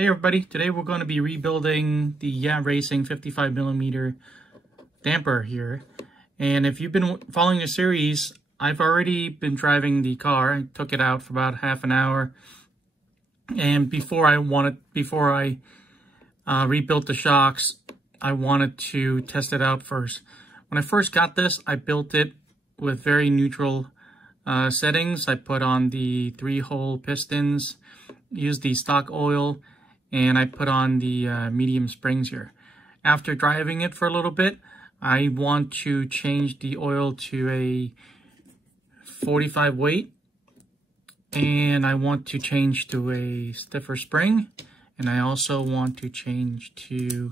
Hey everybody, today we're going to be rebuilding the Yeah Racing 55mm damper here. And if you've been following the series, I've already been driving the car. I took it out for about half an hour. And before I rebuilt the shocks, I wanted to test it out first. When I first got this, I built it with very neutral settings. I put on the 3-hole pistons, used the stock oil, and I put on the medium springs here. After driving it for a little bit, I want to change the oil to a 45 weight, and I want to change to a stiffer spring, and I also want to change to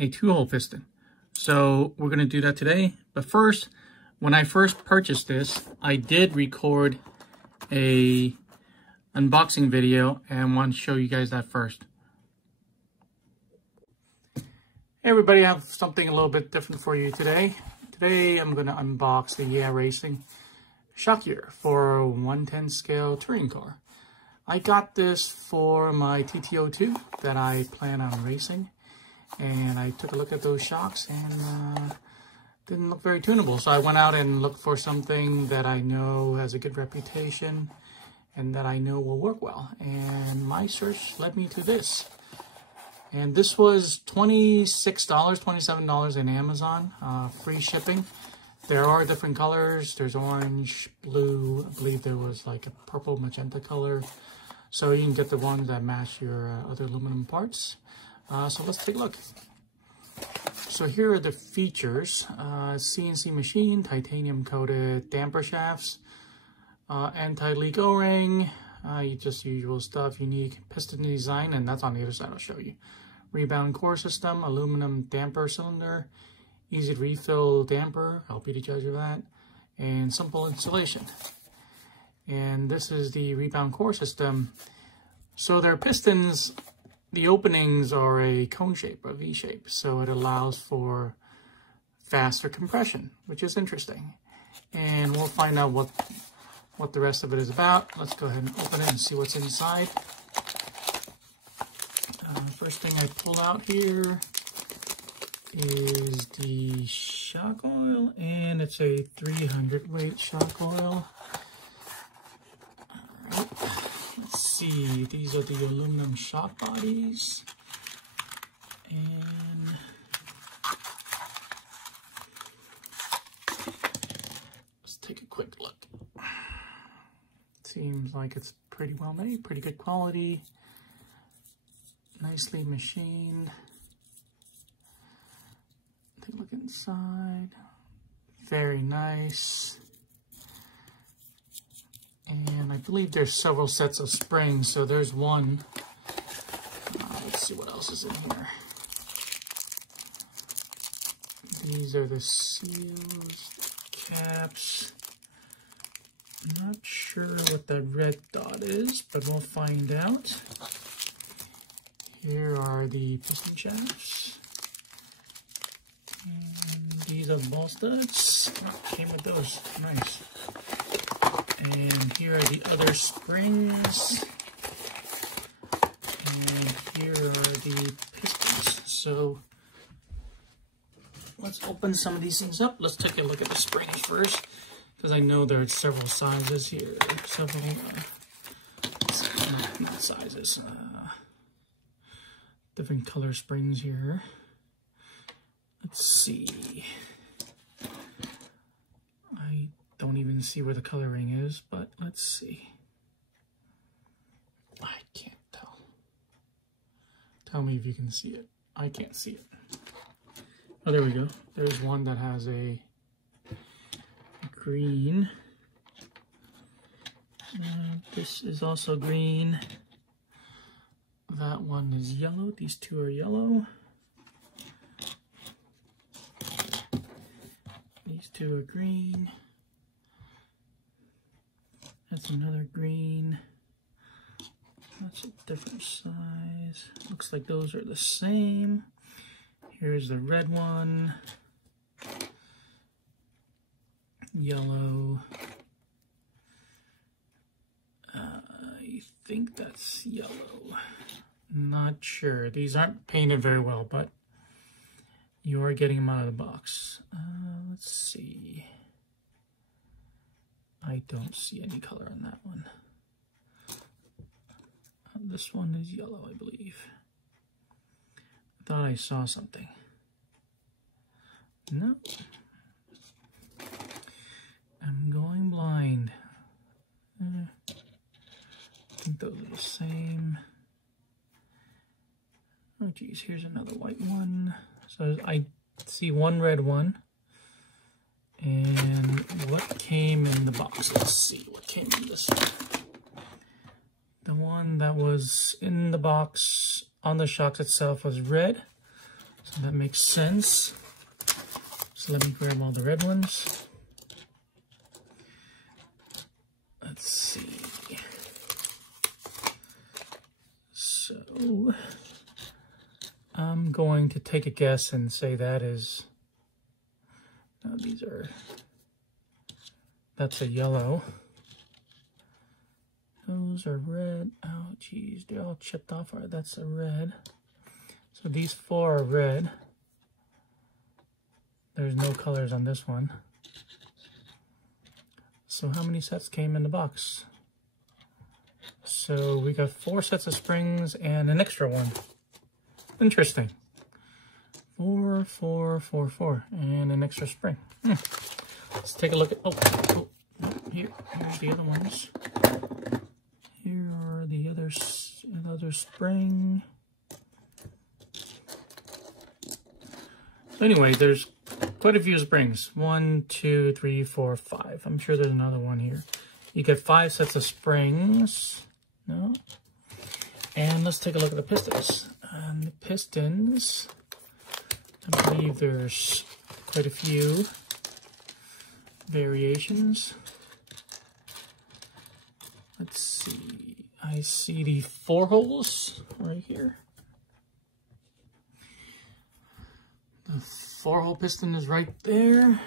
a 2-hole piston. So we're going to do that today. But first, when I first purchased this, I did record a unboxing video and I want to show you guys that first. Hey everybody, I have something a little bit different for you today. Today I'm going to unbox the Yeah Racing shock gear for a 1/10 scale touring car. I got this for my TT-02 that I plan on racing, and I took a look at those shocks and didn't look very tunable. So I went out and looked for something that I know has a good reputation and that I know will work well. And my search led me to this. And this was $26, $27 in Amazon, free shipping. There are different colors. There's orange, blue, I believe there was like a purple magenta color. So you can get the ones that match your other aluminum parts. So let's take a look. So here are the features. CNC machine, titanium coated damper shafts, anti-leak O-ring, just usual stuff, unique piston design, and that's on the other side I'll show you. Rebound core system, aluminum damper cylinder, easy to refill damper, I'll be the judge of that, and simple installation. And this is the rebound core system. So their pistons, the openings are a cone shape, a V shape, so it allows for faster compression, which is interesting. And we'll find out what the rest of it is about. Let's go ahead and open it and see what's inside. First thing I pull out here is the shock oil, and it's a 300 weight shock oil. Alright, let's see, these are the aluminum shock bodies, and let's take a quick look. Seems like it's pretty well made, pretty good quality, nicely machined. Take a look inside, very nice. And I believe there's several sets of springs, so there's one. Let's see what else is in here. These are the seals, caps. I'm not sure what that red dot is, but we'll find out. Here are the piston shafts. And these are the ball studs. Came with those. Nice. And here are the other springs. And here are the pistons. So let's open some of these things up. Let's take a look at the springs first, because I know there are several sizes here. Several, not sizes, different color springs here. Let's see. I don't even see where the coloring is, but let's see. I can't tell. Tell me if you can see it. I can't see it. Oh, there we go. There's one that has a green. This is also green. That one is yellow. These two are yellow. These two are green. That's another green. That's a different size. Looks like those are the same. Here's the red one. Yellow. think that's yellow. Not sure. These aren't painted very well, but you are getting them out of the box. Let's see. I don't see any color on that one. This one is yellow, I believe. I thought I saw something. No. I'm going blind. I think those are the same. Oh geez, here's another white one. So I see one red one. And what came in the box? Let's see what came in this one. The one that was in the box on the shocks itself was red. So that makes sense. So let me grab all the red ones. Let's see. So I'm going to take a guess and say that is, no, that's a yellow. Those are red. Oh geez, they're all chipped off. All right, that's a red. So these four are red. There's no colors on this one. So how many sets came in the box? So we got 4 sets of springs and an extra one. Interesting. 4, 4, 4, 4, and an extra spring. Let's take a look at, here's the other ones. Here are the other spring. So anyway, there's quite a few springs. 1, 2, 3, 4, 5. I'm sure there's another one here. You get 5 sets of springs. No. And let's take a look at the pistons. And the pistons, I believe there's quite a few variations. Let's see. I see the 4 holes right here. The 4-hole piston is right there.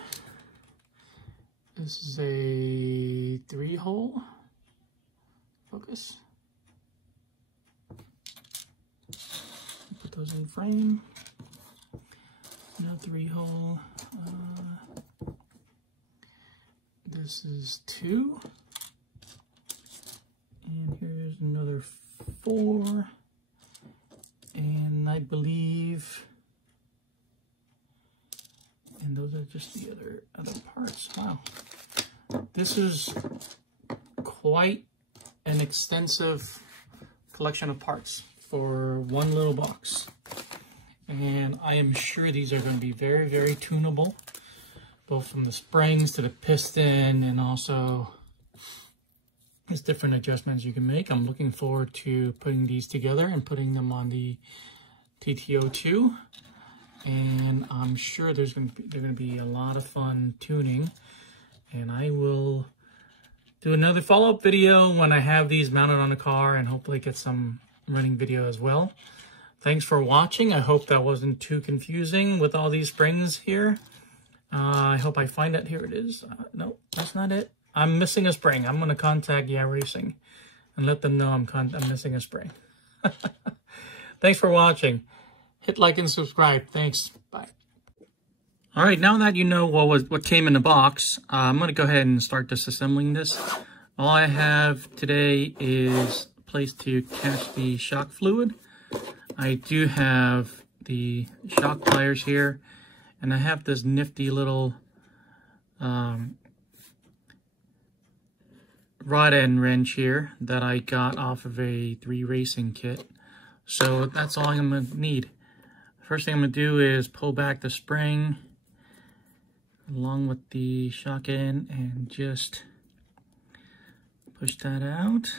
This is a 3-hole. Focus. Put those in frame. Another 3-hole. This is 2. And here's another 4. And I believe, and those are just the other parts. Wow. This is quite an extensive collection of parts for one little box. And I am sure these are going to be very, very tunable, both from the springs to the piston, and also there's different adjustments you can make. I'm looking forward to putting these together and putting them on the TT-02. And I'm sure they're going to be a lot of fun tuning. And I will do another follow-up video when I have these mounted on the car and hopefully get some running video as well. Thanks for watching. I hope that wasn't too confusing with all these springs here. I hope I find it. Here it is. No, that's not it. I'm missing a spring. I'm going to contact Yeah Racing and let them know I'm missing a spring. Thanks for watching. Hit like and subscribe. Thanks. Bye. All right, now that you know what came in the box, I'm going to go ahead and start disassembling this. All I have today is a place to catch the shock fluid. I do have the shock pliers here, and I have this nifty little rod end wrench here that I got off of a 3 Racing kit. So that's all I'm going to need. First thing I'm going to do is pull back the spring along with the shock end and just push that out.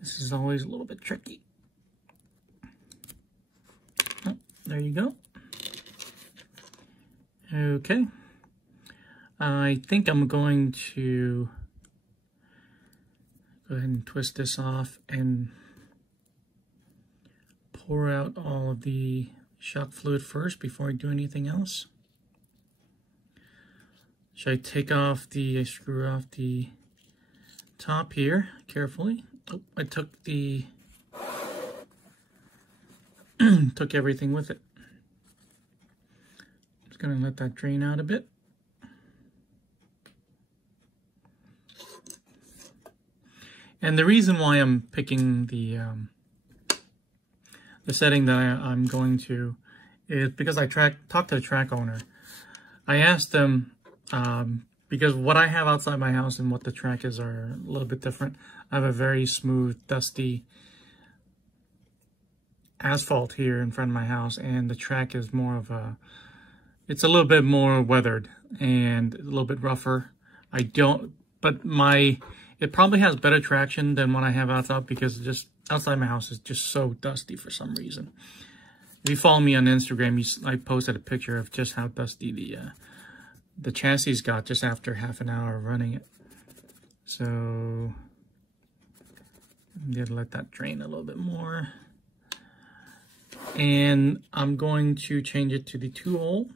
This is always a little bit tricky. Oh, there you go. Okay. I think I'm going to go ahead and twist this off and pour out all of the shock fluid first before I do anything else. Should I take off I screw off the top here carefully I took the took everything with it. Just gonna let that drain out a bit. And the reason why I'm picking the setting that I'm going to is because I talked to the track owner. I asked them, because what I have outside my house and what the track is are a little bit different. I have a very smooth, dusty asphalt here in front of my house, and the track is more of a, it's a little bit more weathered and a little bit rougher. It probably has better traction than what I have outside, because just outside my house is just so dusty for some reason. If you follow me on Instagram, I posted a picture of just how dusty the chassis got just after half an hour of running it. So I'm going to let that drain a little bit more. And I'm going to change it to the 2-hole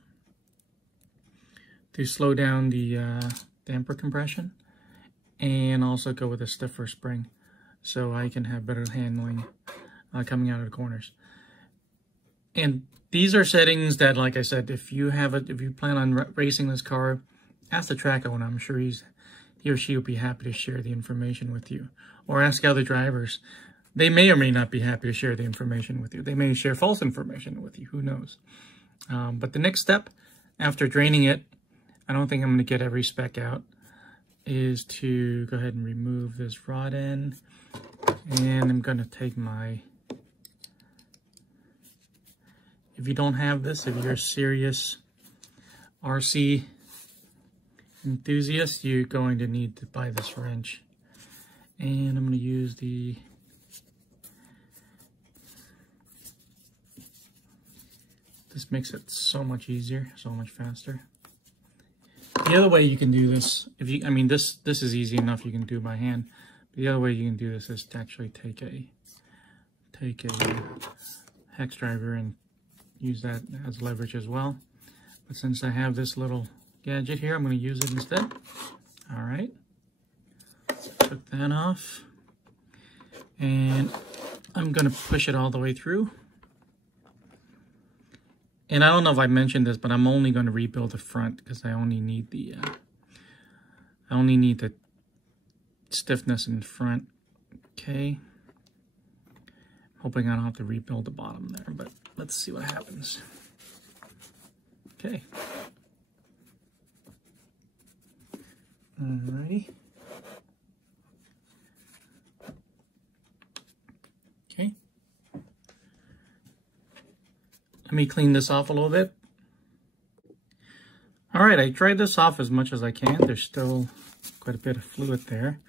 to slow down the damper compression, and also go with a stiffer spring so I can have better handling coming out of the corners. And these are settings that, like I said, if you plan on racing this car, ask the track owner. I'm sure he or she will be happy to share the information with you. Or ask other drivers. They may or may not be happy to share the information with you. They may share false information with you. Who knows? But the next step, after draining it, I don't think I'm going to get every spec out, is to go ahead and remove this rod end. And I'm going to take my... If you don't have this, if you're a serious RC enthusiast, you're going to need to buy this wrench. And I'm going to use the... This makes it so much easier, so much faster. The other way you can do this, this is easy enough, you can do by hand. The other way you can do this is to actually take a hex driver and use that as leverage as well. But since I have this little gadget here, I'm going to use it instead. All right, took that off, and I'm going to push it all the way through. And I don't know if I mentioned this, but I'm only going to rebuild the front because I only need the stiffness in front. Okay. Hoping I don't have to rebuild the bottom there, but let's see what happens. Okay. Alrighty. Okay. Let me clean this off a little bit. All right, I dried this off as much as I can. There's still quite a bit of fluid there.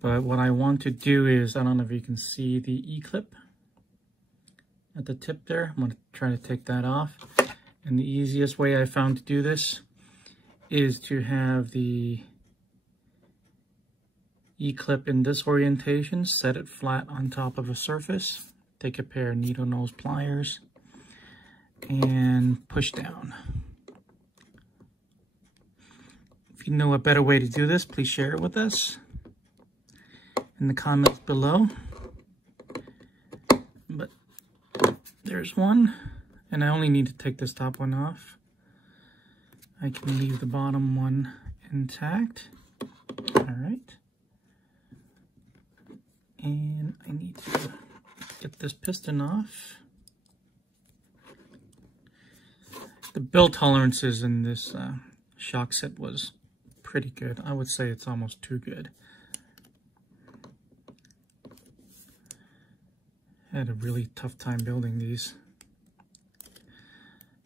But what I want to do is, I don't know if you can see the E-clip at the tip there. I'm going to try to take that off. And the easiest way I found to do this is to have the E-clip in this orientation, set it flat on top of a surface, take a pair of needle nose pliers, and push down. If you know a better way to do this, please share it with us in the comments below. But there's one, and I only need to take this top one off. I can leave the bottom one intact. All right. And I need to get this piston off. The build tolerances in this shock set was pretty good. I would say it's almost too good. I had a really tough time building these.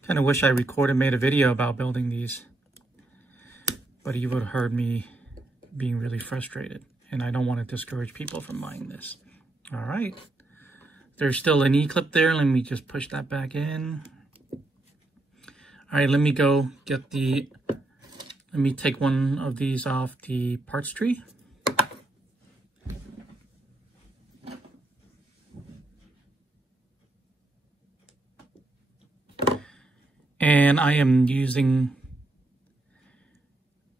Kind of wish I made a video about building these, but you would have heard me being really frustrated, and I don't want to discourage people from buying this. All right, there's still an E-clip there. Let me just push that back in. All right, let me go get let me take one of these off the parts tree. And I am using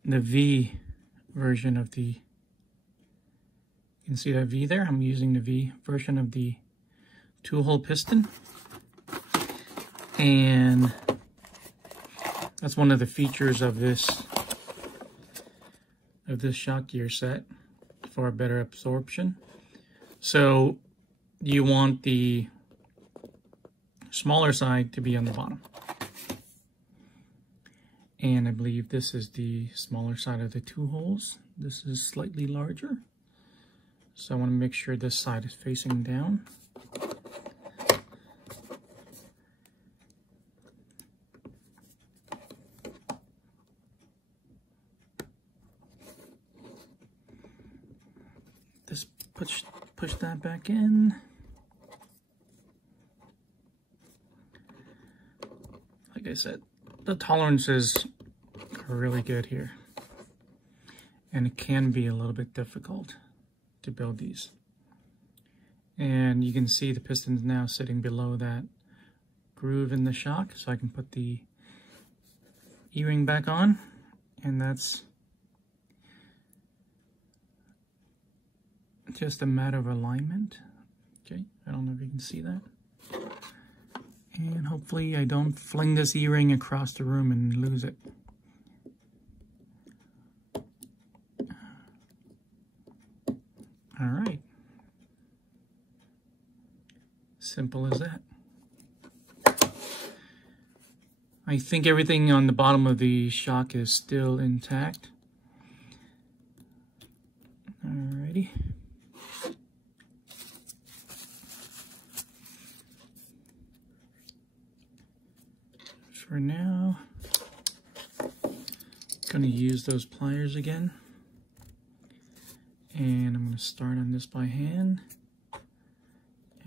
the V version of the, you can see that V there. I'm using the V version of the 2-hole piston. And that's one of the features of this shock gear set for a better absorption. So you want the smaller side to be on the bottom. And I believe this is the smaller side of the 2 holes. This is slightly larger. So I want to make sure this side is facing down. Just push that back in. Like I said, the tolerances are really good here. And it can be a little bit difficult to build these. And you can see the piston's now sitting below that groove in the shock, so I can put the E-ring back on, and that's just a matter of alignment. Okay, I don't know if you can see that. And hopefully I don't fling this E-ring across the room and lose it. All right. Simple as that. I think everything on the bottom of the shock is still intact. Alrighty. For now, I'm going to use those pliers again. And I'm going to start on this by hand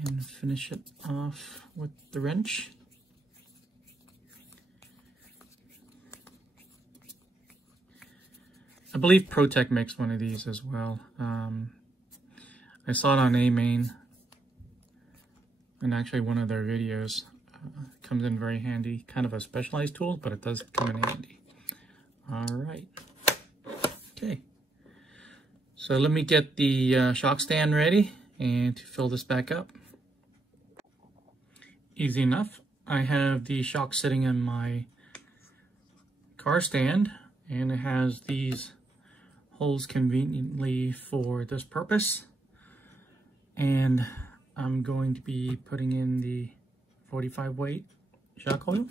and finish it off with the wrench. I believe ProTech makes one of these as well. I saw it on A-Main, and actually one of their videos. Comes in very handy. Kind of a specialized tool, but it does come in handy. All right. Okay. So let me get the shock stand ready and to fill this back up. Easy enough. I have the shock sitting in my car stand, and it has these holes conveniently for this purpose. And I'm going to be putting in the 45 weight shock oil.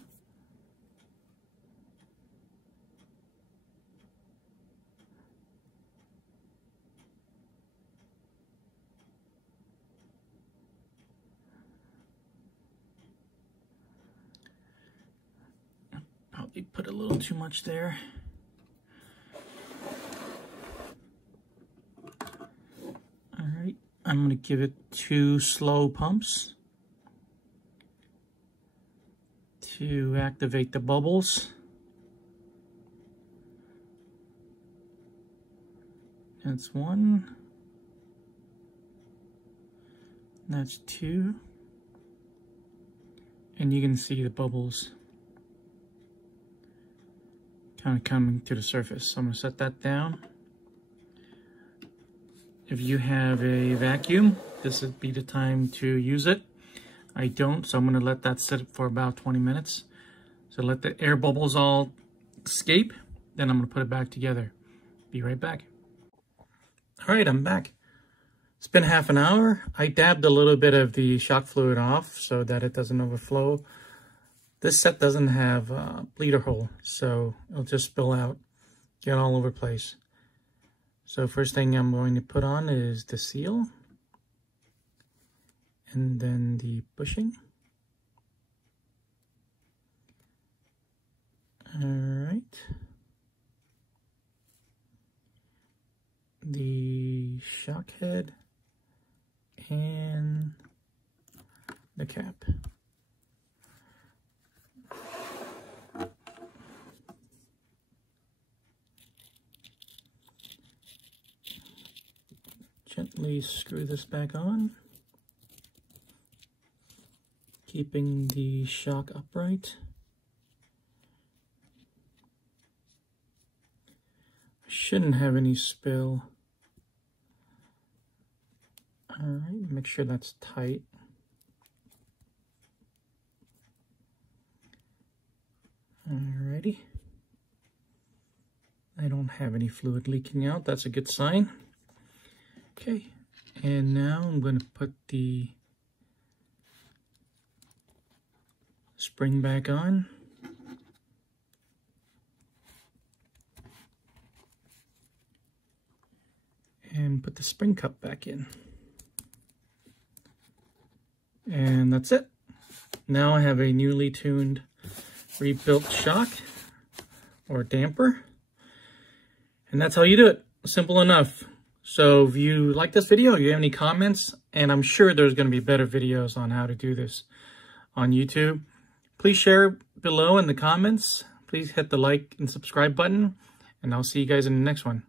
Probably put a little too much there. All right, I'm going to give it 2 slow pumps to activate the bubbles. That's 1. That's 2. And you can see the bubbles kind of coming to the surface. So I'm going to set that down. If you have a vacuum, this would be the time to use it. I don't, so I'm going to let that sit for about 20 minutes. So let the air bubbles all escape, then I'm going to put it back together. Be right back. All right, I'm back. It's been half an hour. I dabbed a little bit of the shock fluid off so that it doesn't overflow. This set doesn't have a bleeder hole, so it'll just spill out, get all over the place. So first thing I'm going to put on is the seal, and then the bushing. All right. The shock head and the cap. Gently screw this back on, keeping the shock upright. I shouldn't have any spill All right, make sure that's tight. Alrighty. I don't have any fluid leaking out. That's a good sign. Okay, and now I'm going to put the spring back on. And put the spring cup back in. And that's it. Now I have a newly tuned, rebuilt shock or damper. And that's how you do it. Simple enough. So if you like this video, you have any comments, and I'm sure there's going to be better videos on how to do this on YouTube, please share below in the comments. Please hit the like and subscribe button, and I'll see you guys in the next one.